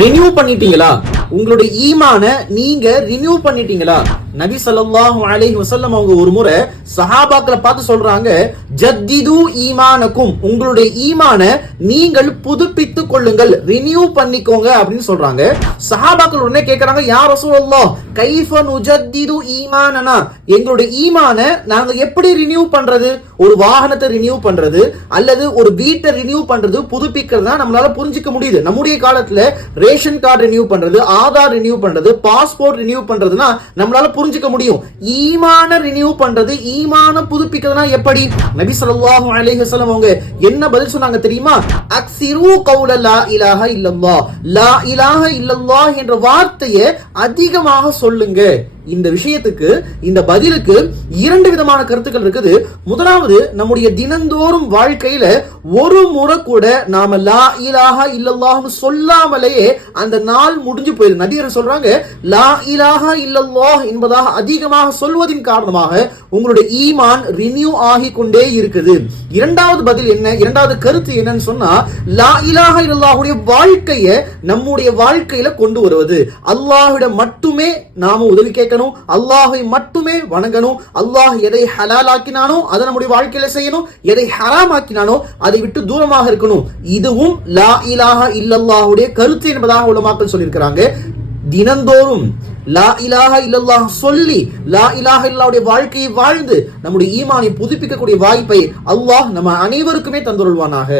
Renew பண்ணிட்டீங்களா? உங்களுடைய ஈமான நீங்க ரினியூ பண்ணிட்டீங்களா? நபி ஸல்லல்லாஹு அலைஹி வஸல்லம் அவங்க ஒரு முறை சஹாபாக்களை பார்த்து சொல்றாங்க, ஜத்திது ஈமானக்கும், உங்களுடைய ஈமான நீங்கள் புதுப்பித்துக் கொள்ளுங்கள், ரினியூ பண்ணிக்கோங்க அப்படின்னு சொல்றாங்க. சஹாபாக்கள் உடனே கேக்குறாங்க, யா ரசூலல்லாஹ் கைஃப நுஜத்திது ஈமானனா, எங்களுடைய ஈமான நாங்க எப்படி ரினியூ பண்றது? ஒரு வாகனத்தை ரினியூ பண்றது அல்லது ஒரு வீட்டை ரினியூ பண்றது, புதுப்பிக்கிறதா நம்மளால புரிஞ்சுக்க முடியுது. நம்முடைய காலத்துல ரேஷன் கார்டு ரினியூ பண்றது, ஆதார் ரினியூ பண்றது, பாஸ்போர்ட் ரினியூ பண்றதுனா நம்மளால புரிஞ்சுக்க முடியும். ஈமான ரினியூ பண்றது, ஈமான புதுப்பிக்கிறதுனா எப்படி? நபி ஸல்லல்லாஹு அலைஹி வஸல்லம் அவங்க என்ன பதில் சொன்னாங்க தெரியுமா? அக்ஸிரு கௌல லா இலாஹ இல்லல்லாஹ், லா இலாஹ இல்லல்லாஹ் என்ற வார்த்தையை அதிகமாக சொல்லுங்க. இந்த விஷயத்துக்கு, இந்த பதிலுக்கு இரண்டு விதமான கருத்துக்கள் இருக்குது. முதலாவது, நம்முடைய தினந்தோறும் வாழ்க்கையில ஒரு முறை கூட நாம லா இலாஹ இல்லல்லாஹ் சொல்லாமலேயே அந்த நாள் முடிஞ்சு போயிருக்கு. நபியர் சொல்றாங்க, லா இலாஹ இல்லல்லாஹ் என்பதாக அதிகமாக சொல்வதின் காரணமாக உங்களுடைய ஈமான் ரினியூ ஆகி கொண்டே இருக்குது. இரண்டாவது பதில் என்ன, இரண்டாவது கருத்து என்னன்னு சொன்னா, லா இலாஹ இல்லல்லாஹுடைய வாழ்க்கையை நம்முடைய வாழ்க்கையில கொண்டு வருவது. அல்லாஹ்விடம் மட்டுமே நாம உதவி கேட்கணும், அல்லாஹை மட்டுமே வணங்கணும், அல்லாஹ் எதை ஹலால் ஆக்கினானோ அதை நம்முடைய வாழ்க்கையில செய்யணும், எதை ஹராம் ஆக்கினானோ அதை விட்டு தூரமாக இருக்கணும். இதுவும் லா இலாஹ இல்லல்லாஹுடைய கருத்து என்பதாக உலமாக்கள் சொல்லியிருக்கிறாங்க. தினந்தோறும் லா இலாஹ இல்லல்லாஹ் சொல்லி லா இலாஹ இல்லல்லாஹுடைய வாழ்க்கையை வாழ்ந்து நம்முடைய ஈமானை புதுப்பிக்கக்கூடிய வாய்ப்பை அல்லாஹ் நம்ம அனைவருக்குமே தந்துள்வானாக.